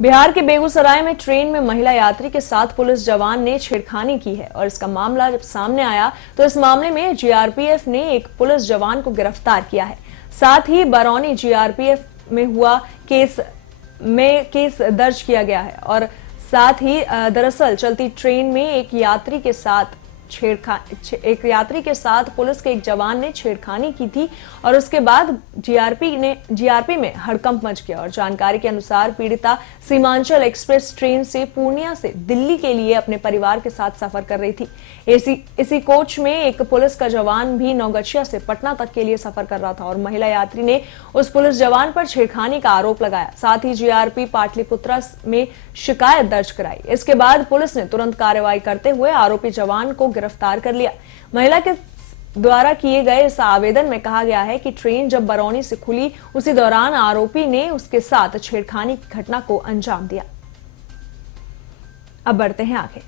बिहार के बेगूसराय में ट्रेन में महिला यात्री के साथ पुलिस जवान ने छेड़खानी की है और इसका मामला जब सामने आया तो इस मामले में जीआरपीएफ ने एक पुलिस जवान को गिरफ्तार किया है। साथ ही बरौनी जीआरपीएफ में हुआ केस दर्ज किया गया है और साथ ही दरअसल चलती ट्रेन में एक यात्री के साथ पुलिस के एक जवान ने छेड़खानी की थी और उसके बाद जीआरपी में हड़कंप मच गया। और जानकारी के अनुसार पीड़िता सीमांचल एक्सप्रेस ट्रेन से पूर्णिया से दिल्ली के लिए अपने परिवार के साथ सफर कर रही थी। इसी कोच में एक पुलिस का जवान भी नौगछिया से पटना तक के लिए सफर कर रहा था और महिला यात्री ने उस पुलिस जवान पर छेड़खानी का आरोप लगाया। साथ ही जीआरपी पाटलिपुत्रा में शिकायत दर्ज कराई। इसके बाद पुलिस ने तुरंत कार्रवाई करते हुए आरोपी जवान को गिरफ्तार कर लिया। महिला के द्वारा किए गए इस आवेदन में कहा गया है कि ट्रेन जब बरौनी से खुली उसी दौरान आरोपी ने उसके साथ छेड़खानी की घटना को अंजाम दिया। अब बढ़ते हैं आगे।